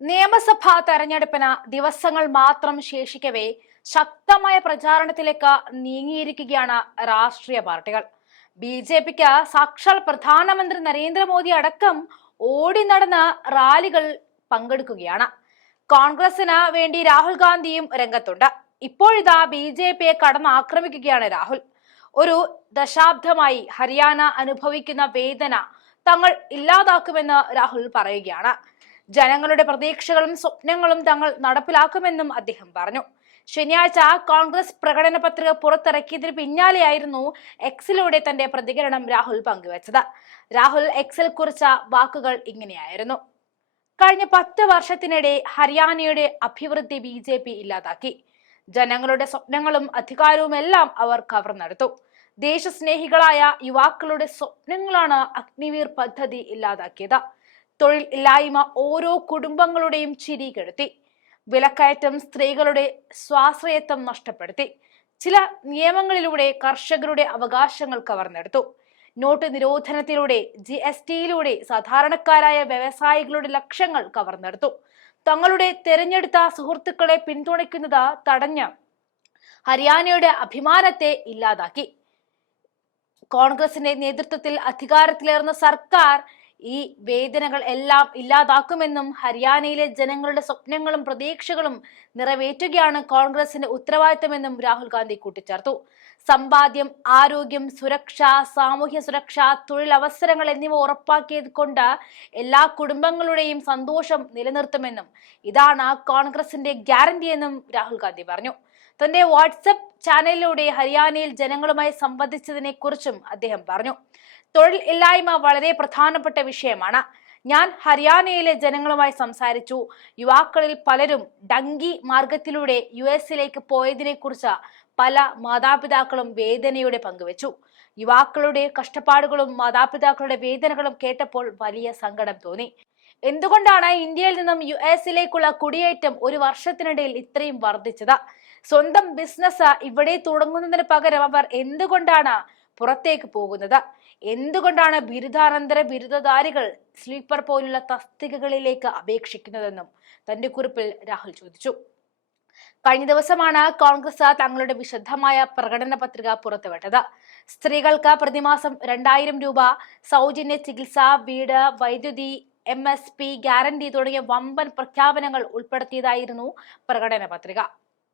നിയമസഭാ തെരഞ്ഞെടുപ്പിന് ദിവസങ്ങൾ മാത്രം ശേഷിക്കവേ ശക്തമായ പ്രചാരണത്തിലേക്ക് നീങ്ങിയിരിക്കുകയാണ് രാഷ്ട്രീയ പാർട്ടികൾ. ബി ജെ പിക്ക് സാക്ഷാൽ പ്രധാനമന്ത്രി നരേന്ദ്രമോദി അടക്കം ഓടി നടന്ന റാലികൾ പങ്കെടുക്കുകയാണ്. കോൺഗ്രസിന് വേണ്ടി രാഹുൽ ഗാന്ധിയും രംഗത്തുണ്ട്. ഇപ്പോഴിതാ ബി ജെ പിയെ കടന്നാക്രമിക്കുകയാണ് രാഹുൽ. ഒരു ദശാബ്ദമായി ഹരിയാന അനുഭവിക്കുന്ന വേദന തങ്ങൾ ഇല്ലാതാക്കുമെന്ന് രാഹുൽ പറയുകയാണ്. ജനങ്ങളുടെ പ്രതീക്ഷകളും സ്വപ്നങ്ങളും തങ്ങൾ നടപ്പിലാക്കുമെന്നും അദ്ദേഹം പറഞ്ഞു. ശനിയാഴ്ച കോൺഗ്രസ് പ്രകടന പത്രിക പുറത്തിറക്കിയതിന് പിന്നാലെയായിരുന്നു എക്സിലൂടെ തന്റെ പ്രതികരണം രാഹുൽ പങ്കുവച്ചത്. രാഹുൽ എക്സിൽ കുറിച്ച വാക്കുകൾ ഇങ്ങനെയായിരുന്നു. കഴിഞ്ഞ പത്ത് വർഷത്തിനിടെ ഹരിയാനയുടെ അഭിവൃദ്ധി ബി ജെ പി ഇല്ലാതാക്കി. ജനങ്ങളുടെ സ്വപ്നങ്ങളും അധികാരവും എല്ലാം അവർ കവർന്നെടുത്തു ദേശസ്നേഹികളായ യുവാക്കളുടെ സ്വപ്നങ്ങളാണ് അഗ്നിവീർ പദ്ധതി ഇല്ലാതാക്കിയത്. തൊഴിൽ ഇല്ലായ്മ ഓരോ കുടുംബങ്ങളുടെയും ചിരി കെടുത്തി. വിലക്കയറ്റം സ്ത്രീകളുടെ സ്വാശ്രയത്വം നഷ്ടപ്പെടുത്തി. ചില നിയമങ്ങളിലൂടെ കർഷകരുടെ അവകാശങ്ങൾ കവർന്നെടുത്തു. നോട്ട് നിരോധനത്തിലൂടെ ജി എസ് ടിയിലൂടെ സാധാരണക്കാരായ വ്യവസായികളുടെ ലക്ഷ്യങ്ങൾ കവർന്നെടുത്തു. തങ്ങളുടെ തെരഞ്ഞെടുത്ത സുഹൃത്തുക്കളെ പിന്തുണയ്ക്കുന്നത് തടഞ്ഞ് ഹരിയാനയുടെ അഭിമാനത്തെ ഇല്ലാതാക്കി. കോൺഗ്രസിന്റെ നേതൃത്വത്തിൽ അധികാരത്തിലേറുന്ന സർക്കാർ ഈ വേദനകൾ എല്ലാം ഇല്ലാതാക്കുമെന്നും ഹരിയാനയിലെ ജനങ്ങളുടെ സ്വപ്നങ്ങളും പ്രതീക്ഷകളും നിറവേറ്റുകയാണ് കോൺഗ്രസിന്റെ ഉത്തരവാദിത്തമെന്നും രാഹുൽ ഗാന്ധി കൂട്ടിച്ചേർത്തു. സമ്പാദ്യം ആരോഗ്യം സുരക്ഷ സാമൂഹ്യ സുരക്ഷ തൊഴിലവസരങ്ങൾ എന്നിവ ഉറപ്പാക്കിയത് കൊണ്ട് എല്ലാ കുടുംബങ്ങളുടെയും സന്തോഷം നിലനിർത്തുമെന്നും ഇതാണ് കോൺഗ്രസിന്റെ ഗ്യാരണ്ടി എന്നും രാഹുൽ ഗാന്ധി പറഞ്ഞു. തന്റെ വാട്സപ്പ് ചാനലിലൂടെ ഹരിയാനയിൽ ജനങ്ങളുമായി സംവദിച്ചതിനെ കുറിച്ചും അദ്ദേഹം പറഞ്ഞു. തൊഴിൽ ഇല്ലായ്മ വളരെ പ്രധാനപ്പെട്ട വിഷയമാണ്. ഞാൻ ഹരിയാനയിലെ ജനങ്ങളുമായി സംസാരിച്ചു. യുവാക്കളിൽ പലരും ഡങ്കി മാർഗത്തിലൂടെ യു എസിലേക്ക് പോയതിനെ കുറിച്ച് പല മാതാപിതാക്കളും വേദനയുടെ പങ്കുവച്ചു. യുവാക്കളുടെ കഷ്ടപ്പാടുകളും മാതാപിതാക്കളുടെ വേദനകളും കേട്ടപ്പോൾ വലിയ സങ്കടം തോന്നി. എന്തുകൊണ്ടാണ് ഇന്ത്യയിൽ നിന്നും യു എസിലേക്കുള്ള കുടിയേറ്റം ഒരു വർഷത്തിനിടയിൽ ഇത്രയും വർദ്ധിച്ചത്? സ്വന്തം ബിസിനസ് ഇവിടെ തുടങ്ങുന്നതിന് പകരം അവർ എന്തുകൊണ്ടാണ് പുറത്തേക്ക് പോകുന്നത്. എന്തുകൊണ്ടാണ് ബിരുദാനന്തര ബിരുദധാരികൾ സ്ലീപ്പർ പോലുള്ള തസ്തികകളിലേക്ക് അപേക്ഷിക്കുന്നതെന്നും തന്റെ കുറിപ്പിൽ രാഹുൽ ചോദിച്ചു. കഴിഞ്ഞ ദിവസമാണ് കോൺഗ്രസ് തങ്ങളുടെ വിശദമായ പ്രകടന പത്രിക പുറത്തുവിട്ടത്. സ്ത്രീകൾക്ക് പ്രതിമാസം രണ്ടായിരം രൂപ സൗജന്യ ചികിത്സ വീട് വൈദ്യുതി എം എസ് പി ഗ്യാരണ്ടി തുടങ്ങിയ വമ്പൻ പ്രഖ്യാപനങ്ങൾ ഉൾപ്പെടുത്തിയതായിരുന്നു പ്രകടന പത്രിക.